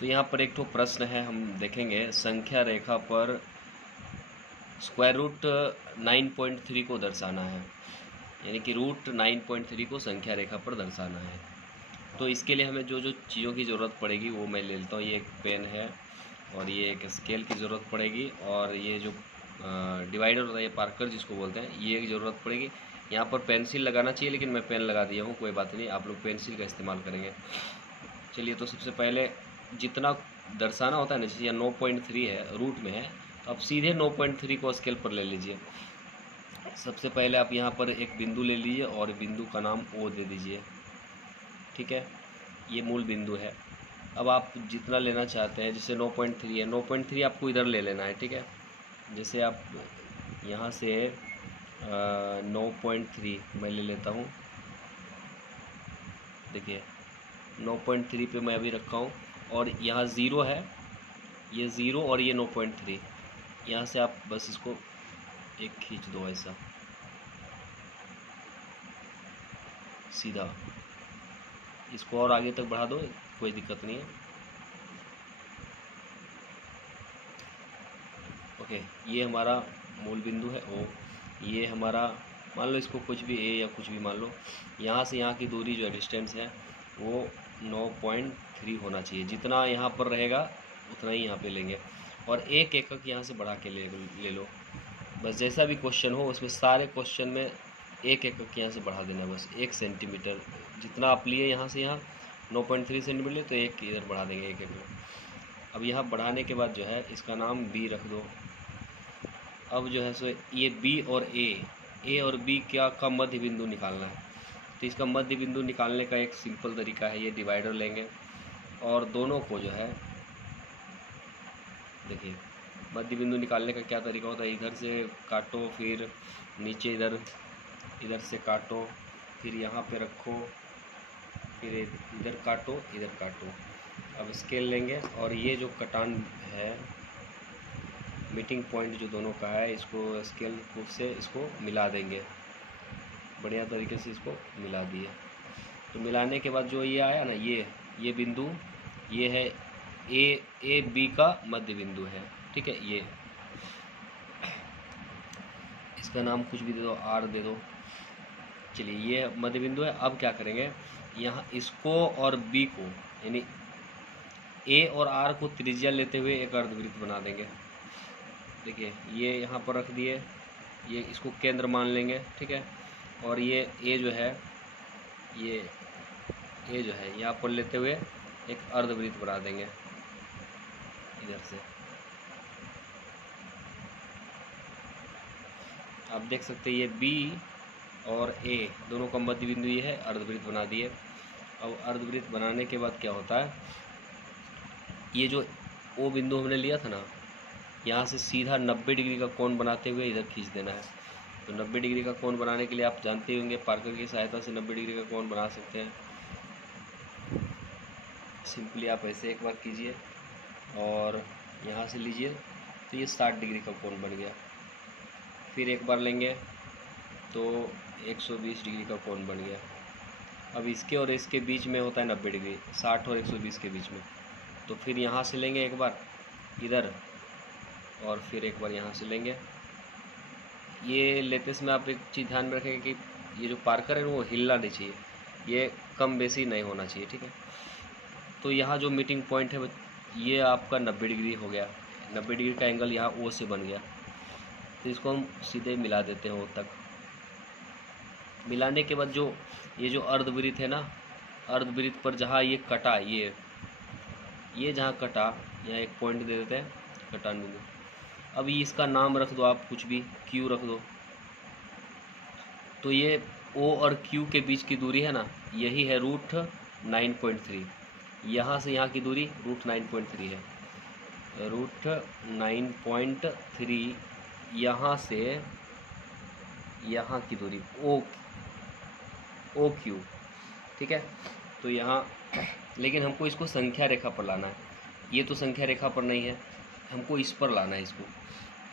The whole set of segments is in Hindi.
तो यहाँ पर एक तो प्रश्न है, हम देखेंगे संख्या रेखा पर स्क्वायर रूट 9.3 को दर्शाना है, यानी कि रूट 9.3 को संख्या रेखा पर दर्शाना है। तो इसके लिए हमें जो जो चीज़ों की ज़रूरत पड़ेगी वो मैं ले लेता हूँ। ये एक पेन है और ये एक स्केल की ज़रूरत पड़ेगी, और ये जो डिवाइडर होता है, ये पार्कर जिसको बोलते हैं, ये एक ज़रूरत पड़ेगी। यहाँ पर पेंसिल लगाना चाहिए, लेकिन मैं पेन लगा दिया हूँ, कोई बात नहीं, आप लोग पेंसिल का इस्तेमाल करेंगे। चलिए, तो सबसे पहले जितना दर्शाना होता है ना, जैसे 9.3 है, रूट में है, तो आप सीधे 9.3 को स्केल पर ले लीजिए। सबसे पहले आप यहाँ पर एक बिंदु ले लीजिए और बिंदु का नाम ओ दे दीजिए, ठीक है। ये मूल बिंदु है। अब आप जितना लेना चाहते हैं, जैसे 9.3 है, 9.3 आपको इधर ले लेना है, ठीक है। जैसे आप यहाँ से 9.3 मैं ले लेता हूँ। देखिए 9.3 पे मैं अभी रखा हूँ, और यहाँ ज़ीरो है, ये ज़ीरो और ये 9.3। यहाँ से आप बस इसको एक खींच दो ऐसा सीधा, इसको और आगे तक बढ़ा दो, कोई दिक्कत नहीं है। ओके, ये हमारा मूल बिंदु है ओ। ये हमारा, मान लो इसको कुछ भी ए या कुछ भी मान लो। यहाँ से यहाँ की दूरी जो डिस्टेंस है वो 9.3 होना चाहिए। जितना यहाँ पर रहेगा उतना ही यहाँ पे लेंगे, और एक एकक यहाँ से बढ़ा के ले लो। बस जैसा भी क्वेश्चन हो उसमें सारे क्वेश्चन में एक एकक यहाँ से बढ़ा देना, बस 1 सेंटीमीटर। जितना आप लिए यहाँ से यहाँ 9.3 सेंटीमीटर, तो एक इधर बढ़ा देंगे, एक एकक। अब यहाँ बढ़ाने के बाद जो है इसका नाम बी रख दो। अब जो है सो ये बी और ए और बी का मध्य बिंदु निकालना है। तो इसका मध्य बिंदु निकालने का एक सिंपल तरीका है, ये डिवाइडर लेंगे और दोनों को जो है, देखिए मध्य बिंदु निकालने का क्या तरीका होता है, इधर से काटो, फिर नीचे इधर से काटो, फिर यहाँ पे रखो, फिर इधर काटो, इधर काटो। अब स्केल लेंगे और ये जो कटान है, मीटिंग पॉइंट जो दोनों का है, इसको स्केल से इसको मिला देंगे, बढ़िया तरीके से इसको मिला दिए। तो मिलाने के बाद जो ये आया ना, ये बिंदु, ये है ए बी का मध्य बिंदु है, ठीक है। ये इसका नाम कुछ भी दे दो, आर दे दो। चलिए, ये मध्य बिंदु है। अब क्या करेंगे, यहाँ इसको और बी को, यानी ए और आर को त्रिज्या लेते हुए एक अर्धवृत्त बना देंगे। देखिए ये यहाँ पर रख दिए, ये इसको केंद्र मान लेंगे, ठीक है। और ये ए जो है, ये ए जो है यहाँ पर लेते हुए एक अर्धवृत्त बना देंगे इधर से। आप देख सकते हैं ये बी और ए दोनों का मध्य बिंदु ये है, अर्धवृत्त बना दिए। अब अर्धवृत्त बनाने के बाद क्या होता है, ये जो ओ बिंदु हमने लिया था ना, यहाँ से सीधा 90 डिग्री का कोण बनाते हुए इधर खींच देना है। तो 90 डिग्री का कोण बनाने के लिए आप जानते होंगे, पार्कर की सहायता से 90 डिग्री का कोण बना सकते हैं। सिंपली आप ऐसे एक बार कीजिए और यहाँ से लीजिए, तो ये 60 डिग्री का कोण बन गया। फिर एक बार लेंगे तो 120 डिग्री का कोण बन गया। अब इसके और इसके बीच में होता है 90 डिग्री, 60 और 120 के बीच में। तो फिर यहाँ से लेंगे एक बार इधर, और फिर एक बार यहाँ से लेंगे। ये लेते समय आप एक चीज़ ध्यान में रखेंगे कि ये जो पार्कर है वो हिलना नहीं चाहिए, ये कम बेसी नहीं होना चाहिए, ठीक है। तो यहाँ जो मीटिंग पॉइंट है ये आपका 90 डिग्री हो गया, 90 डिग्री का एंगल यहाँ ओ से बन गया। तो इसको हम सीधे मिला देते हैं ओ तक। मिलाने के बाद जो ये जो अर्धवृत्त है ना, अर्धवृत्त पर जहाँ ये कटा, ये जहाँ कटा, यहाँ एक पॉइंट दे देते हैं, कटान बिंदु। अब ये इसका नाम रख दो आप, कुछ भी क्यू रख दो। तो ये ओ और क्यू के बीच की दूरी है ना, यही है रूट 9.3। यहाँ से यहाँ की दूरी रूट 9.3 है, रूट 9.3। यहाँ से यहाँ की दूरी ओ क्यू, ठीक है। तो यहाँ, लेकिन हमको इसको संख्या रेखा पर लाना है, ये तो संख्या रेखा पर नहीं है, हमको इस पर लाना है इसको।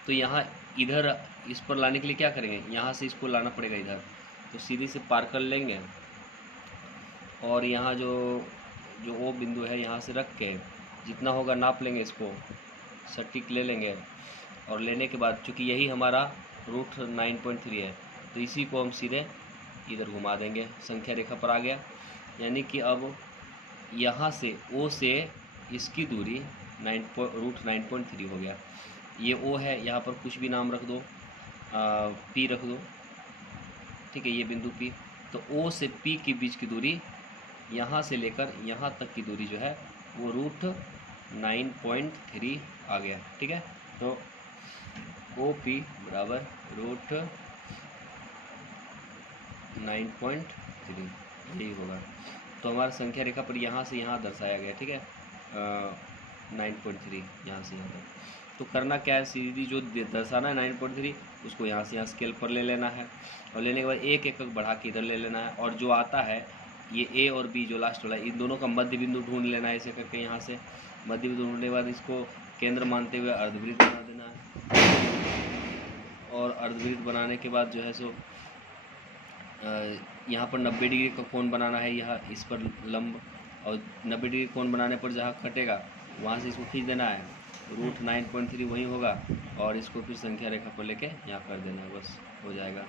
तो यहाँ इधर इस पर लाने के लिए क्या करेंगे, यहाँ से इसको लाना पड़ेगा इधर। तो सीधी से पार कर लेंगे और यहाँ जो ओ बिंदु है यहाँ से रख के जितना होगा नाप लेंगे, इसको सटीक ले लेंगे, और लेने के बाद चूँकि यही हमारा रूट 9.3 है, तो इसी को हम सीधे इधर घुमा देंगे, संख्या रेखा पर आ गया। यानी कि अब यहाँ से ओ से इसकी दूरी रूट 9.3 हो गया। ये ओ है, यहाँ पर कुछ भी नाम रख दो, पी रख दो, ठीक है, ये बिंदु पी। तो ओ से पी के बीच की दूरी, यहाँ से लेकर यहाँ तक की दूरी जो है वो रूट 9.3 आ गया, ठीक है। तो ओ पी बराबर रूट 9.3 यही होगा। तो हमारा संख्या रेखा पर यहाँ से यहाँ दर्शाया गया, ठीक है, 9.3 यहाँ से यहाँ तक। तो करना क्या है, सीधी जो दर्शाना है 9.3 उसको यहाँ से यहाँ स्केल पर ले लेना है, और लेने के बाद एक एक बढ़ा के इधर ले लेना है, और जो आता है ये ए और बी जो लास्ट वाला, इन दोनों का मध्य बिंदु ढूंढ लेना है। ऐसे करके यहाँ से मध्य बिंदु ढूंढने के बाद इसको केंद्र मानते हुए अर्धवृत्त बना देना है, और अर्धवृत्त बनाने के बाद जो है सो यहाँ पर 90 डिग्री का कोण बनाना है, यहाँ इस पर लंब, और 90 डिग्री कोण बनाने पर जहाँ कटेगा वहाँ से इसको खींच देना है, रूट 9.3 वही होगा, और इसको फिर संख्या रेखा पर लेके यहाँ कर देना है, बस हो जाएगा।